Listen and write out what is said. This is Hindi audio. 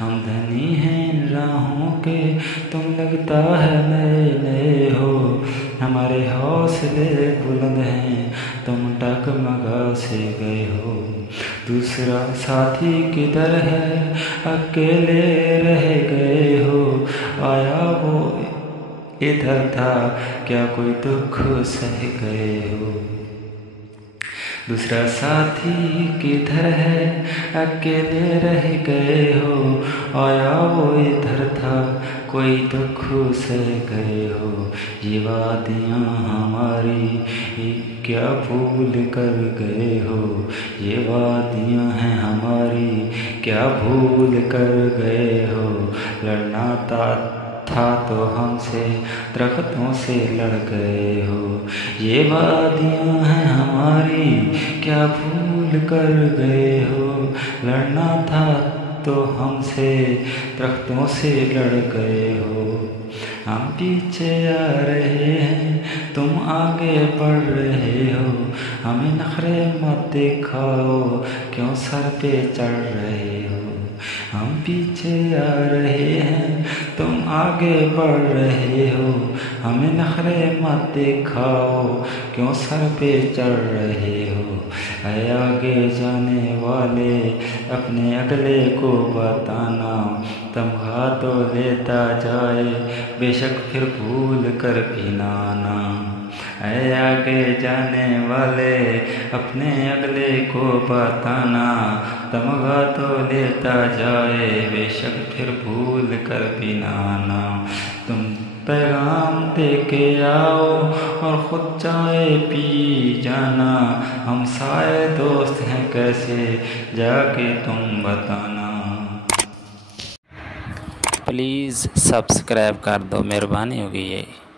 हम धनी हैं इन राहों के, तुम लगता है नए नए हो। हमारे हौसले बुलंद हैं, तुम डगमगा से गए हो। दूसरा साथी किधर है, अकेले रह गए हो। आया वो इधर था, क्या कोई दुख सह गए हो। दूसरा साथी किधर है, अकेले रह गए हो। आया वो इधर था, कोई दुख सह गए हो। ये वादियाँ हमारी क्या भूल कर गए हो। ये वादियाँ हैं हमारी, क्या भूल कर गए हो। लड़ना था तो हमसे, दरख्तों से लड़ गए हो। ये वादियाँ हैं हमारी, क्या भूल कर गए हो। लड़ना था तो हमसे, दरख्तों से लड़ गए हो। हम पीछे आ रहे हैं, तुम आगे बढ़ रहे हो। हमें नखरे मत दिखाओ, क्यों सर पे चढ़ रहे हो। हम पीछे आ रहे हैं, तुम आगे बढ़ रहे हो। हमें नखरे मत दिखाओ, क्यों सर पे चढ़ रहे हो। ऐ आगे जाने वाले, अपने अगले को बताना। तमगा तो लेता जाए, बेशक फिर भूल कर भी ना आना। ऐ आगे जाने वाले, अपने अगले को बताना। तमगा तो लेता जाए, बेशक फिर भूल कर भी ना आना। तुम पैगाम दे के आओ, और ख़ुद चाय पी जाना। हम सारे दोस्त हैं कैसे, जाके तुम बताना। प्लीज़ सब्सक्राइब कर दो, मेहरबानी होगी ये।